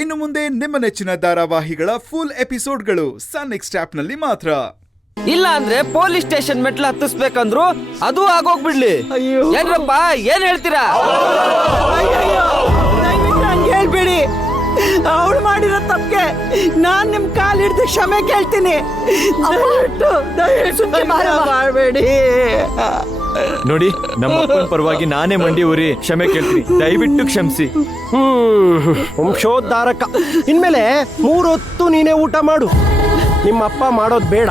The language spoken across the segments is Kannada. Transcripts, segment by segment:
ಇನ್ನು ಮುಂದೆ ನಿಮ್ಮ ನೆಚ್ಚಿನ ಧಾರಾವಾಹಿಗಳ ಫುಲ್ ಎಪಿಸೋಡ್ಗಳು ಸನ್ ನೆಕ್ಸ್ಟ್ ಆಪ್ನಲ್ಲಿ ಮಾತ್ರ. ಇಲ್ಲ ಅಂದ್ರೆ ಪೊಲೀಸ್ ಸ್ಟೇಷನ್ ಮೆಟ್ಲು ಹತ್ತಿಸ್ಬೇಕಂದ್ರು ಅದು ಆಗೋಗ್ಬಿಡ್ಲಿ. ಏನ್ರಪ್ಪ ಏನ್ ಹೇಳ್ತೀರಾ? ಹೇಳ್ಬೇಡಿ, ಅವಳು ಮಾಡಿರೋ ತಪ್ಪಿಗೆ ನಾನ್ ನಿಮ್ ಕಾಲ್ ಹಿಡ್ದು ಕ್ಷಮೆ ಕೇಳ್ತೀನಿ. ಮಾಡಬೇಡಿ. ನೋಡಿ, ನಮ್ಮ ಅಪ್ಪನ ಪರವಾಗಿ ನಾನೇ ಮಂಡಿ ಊರಿ ಕ್ಷಮೆ ಕೇಳ್ತೀನಿ, ದಯವಿಟ್ಟು ಕ್ಷಮಿಸಿ. ವಂಶೋದ್ಧಾರಕ, ಇನ್ಮೇಲೆ 3 ಹೊತ್ತು ನೀನೇ ಊಟ ಮಾಡು. ನಿಮ್ಮ ಅಪ್ಪ ಮಾಡೋದು ಬೇಡ,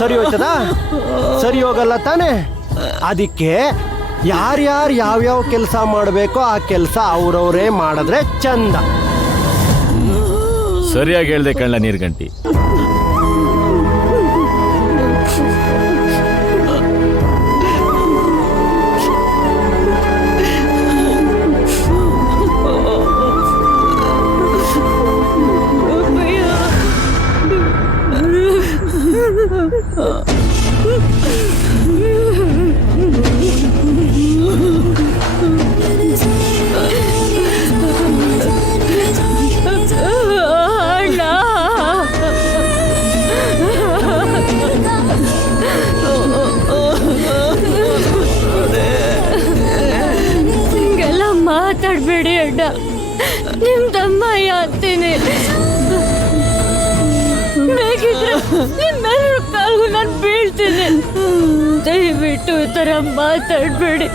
ಸರಿ ಹೋಯ್ತದ? ಸರಿ ಹೋಗಲ್ಲ ತಾನೆ? ಅದಕ್ಕೆ ಯಾರ್ಯಾರು ಯಾವ್ಯಾವ ಕೆಲಸ ಮಾಡಬೇಕೋ ಆ ಕೆಲಸ ಅವ್ರವ್ರೇ ಮಾಡಿದ್ರೆ ಚಂದ. ಸರಿಯಾಗಿ ಹೇಳ್ದೆ ಕಳ್ಳ ನೀರ್ಗಂಟಿ. ಮಾತಾಡ್ಬೇಡಿ ಅಣ್ಣ, ನಿಮ್ ತಮ್ಮಯ್ಯ ಅಂತೀನಿ. ಬೇಕಿದ್ರೆ ನಿಮ್ಮೆಲ್ಲರ ಕಾಲ್ಗೂ ನಾನು ಬೀಳ್ತೀನಿ. ದಯವಿಟ್ಟು ಈ ಥರ ಮಾತಾಡ್ಬೇಡಿ,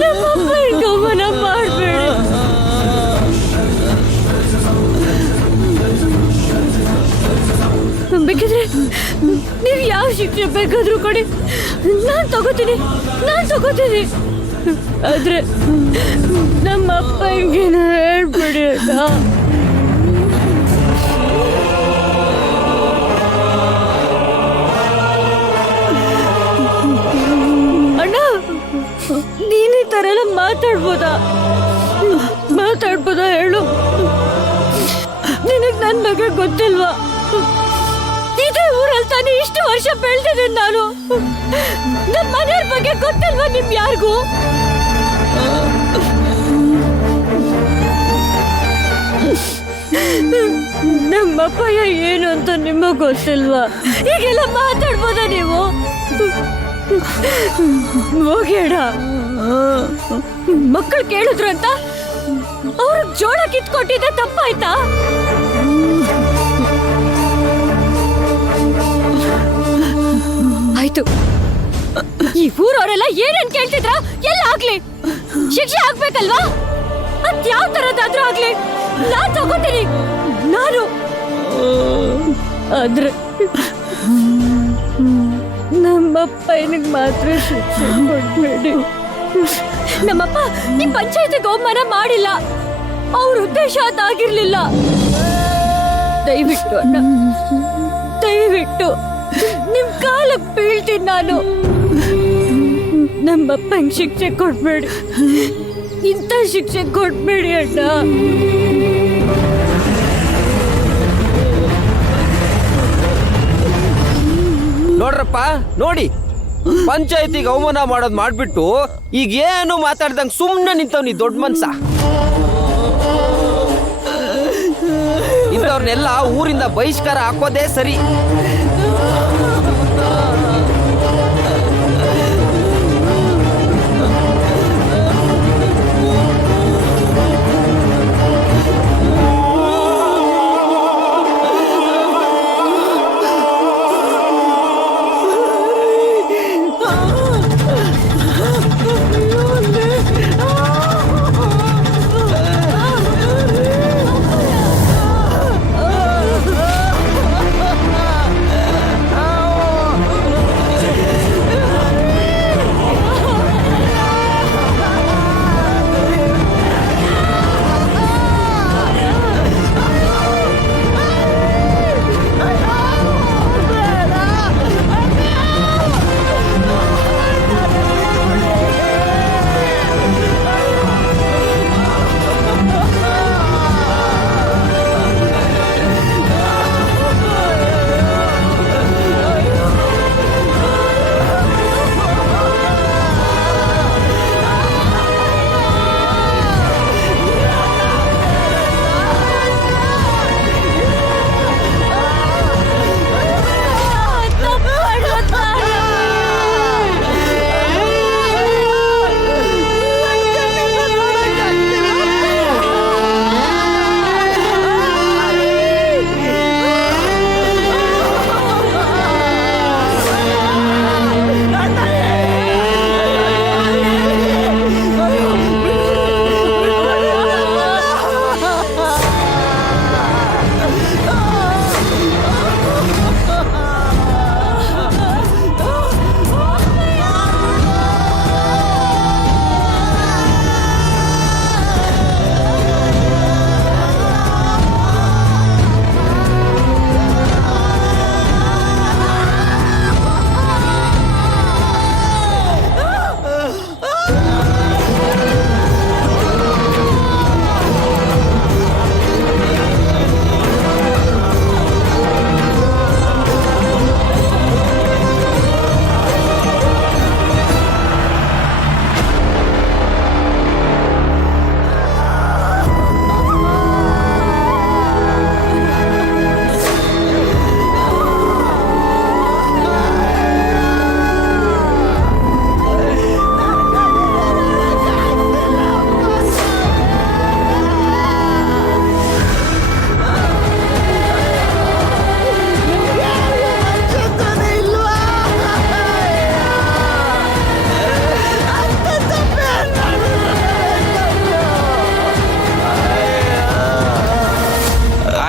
ನಮ್ಮಪ್ಪ ಗಮನ ಮಾಡಬೇಡಿ. ಬೇಕಿದ್ರೆ ನೀವು ಯಾವ ಶಿಕ್ಷೆ ಬೇಕಾದ್ರೂ ಕೊಡಿ, ನಾನು ತಗೋತೀನಿ. ಆದ್ರೆ ನಮ್ಮ ಅಪ್ಪ ಹಿಂಗೇನು ಹೇಳ್ಬಿಡಿ ಅಣ್ಣ. ನೀನ್ ಈ ಥರ ಎಲ್ಲ ಮಾತಾಡ್ಬೋದಾ ಹೇಳು? ನಿನಗ್ ನನ್ನ ಬಗ್ಗೆ ಗೊತ್ತಿಲ್ವಾ? ಇದೇ ಊರಲ್ಲಿ ತಾನೇ ಇಷ್ಟು ವರ್ಷ ಬೆಳ್ದಿದ್ದೀನಿ ನಾನು. ನಮ್ಮ ಮನೆಯವ್ರ ಬಗ್ಗೆ ಗೊತ್ತಿಲ್ವಾ ನಿಮ್ ಯಾರಿಗೂ? ನಮ್ಮಪ್ಪಯ್ಯ ಏನು ಅಂತ ನಿಮಗ್ ಗೊತ್ತಿಲ್ವಾ? ಹೀಗೆಲ್ಲ ಮಾತಾಡ್ಬೋದ ನೀವು? ಹೋಗೇಡ. ಮಕ್ಕಳು ಕೇಳಿದ್ರು ಅಂತ ಅವ್ರಿಗೆ ಜೋಳ ಕಿತ್ಕೊಟ್ಟಿದ್ದೆ ತಪ್ಪಾಯ್ತಾ? ಆಯ್ತು, ಈ ಊರವರೆಲ್ಲ ಏನೇನ್ ಕೇಳ್ತಿದ್ರ ಎಲ್ಲ ಆಗ್ಲಿ, ಶಿಕ್ಷೆ ಆಗ್ಬೇಕಲ್ವಾ? ಅದ್ ಯಾವ ತರದಾದ್ರೂ ಆಗ್ಲಿ, ನಾನ್ ತಗೋತೀನಿ. ನಾನು ಆದ್ರೆ ನಮ್ಮಪ್ಪ ಏನಿಗೆ ಮಾತ್ರ ಶಿಕ್ಷೆ ಕೊಡ್ಬೇಡಿ. ನಮ್ಮಪ್ಪ ಈ ಪಂಚಾಯತಿಗೆ ಅವಮಾನ ಮಾಡಿಲ್ಲ, ಅವ್ರ ಉದ್ದೇಶ ಅದಾಗಿರ್ಲಿಲ್ಲ. ದಯವಿಟ್ಟು ಅಣ್ಣ, ದಯವಿಟ್ಟು ನಿಮ್ ಕಾಲಕ್ಕೆ ಬೀಳ್ತೀನಿ ನಾನು. ನಮ್ಮಪ್ಪಂಗೆ ಶಿಕ್ಷೆ ಕೊಡ್ಬೇಡಿ, ಇಂಥ ಶಿಕ್ಷೆ ಕೊಡ್ಬೇಡಿ ಅಣ್ಣ. ನೋಡ್ರಪ್ಪ, ನೋಡಿ, ಪಂಚಾಯತಿಗೆ ಅವಮಾನ ಮಾಡೋದು ಮಾಡ್ಬಿಟ್ಟು ಈಗ ಏನು ಮಾತಾಡ್ದಂಗೆ ಸುಮ್ಮನೆ ನಿಂತವ್ನಿ ದೊಡ್ಡ ಮನ್ಸ. ಇಂಥವ್ರನ್ನೆಲ್ಲ ಊರಿಂದ ಬಹಿಷ್ಕಾರ ಹಾಕೋದೇ ಸರಿ.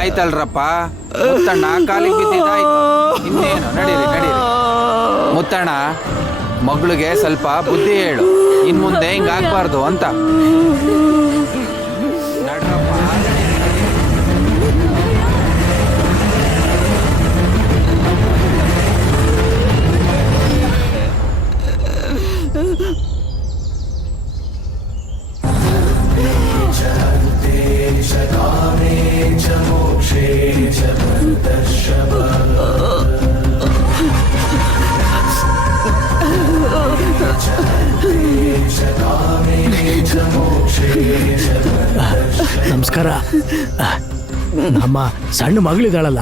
ಆಯ್ತಲ್ರಪ್ಪ, ಮುತ್ತಣ್ಣ ಕಾಲಿಗೆ ಬಿದ್ದಿದ್ದಾಯ್ತು. ಇನ್ನೇನು, ನಡೀರಿ ನಡೀರಿ. ಮುತ್ತಣ್ಣ, ಮಗಳಿಗೆ ಸ್ವಲ್ಪ ಬುದ್ಧಿ ಹೇಳು, ಇನ್ ಮುಂದೆ ಹಿಂಗಾಗ್ಬಾರ್ದು ಅಂತ. ನಡ್ರಪ್ಪ. ನಮಸ್ಕಾರ. ನಮ್ಮ ಸಣ್ಣ ಮಗಳಿದಾಳಲ್ಲ,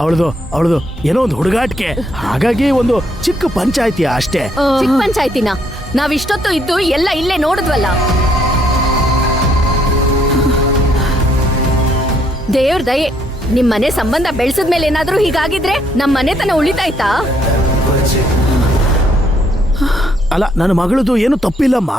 ಅವಳದು ಏನೋ ಒಂದು ಹುಡುಗಾಟಿಕೆ, ಹಾಗಾಗಿ ಒಂದು ಚಿಕ್ಕ ಪಂಚಾಯ್ತಿ ಅಷ್ಟೇ. ಚಿಕ್ಕ ಪಂಚಾಯ್ತಿನ ನಾವಿಷ್ಟೊತ್ತು ಇದ್ದು ಎಲ್ಲ ಇಲ್ಲೇ ನೋಡಿದ್ವಲ್ಲ. ದೇವ್ರ ದಯೆ, ನಿಮ್ ಮನೆ ಸಂಬಂಧ ಬೆಳೆಸಿದ್ಮೇಲೆ ಏನಾದ್ರೂ ಹೀಗಾಗಿದ್ರೆ ನಮ್ ಮನೆತನ ಉಳಿತಾಯ್ತಾ? ಅಲ್ಲ, ನನ್ನ ಮಗಳದು ಏನು ತಪ್ಪಿಲ್ಲಮ್ಮ.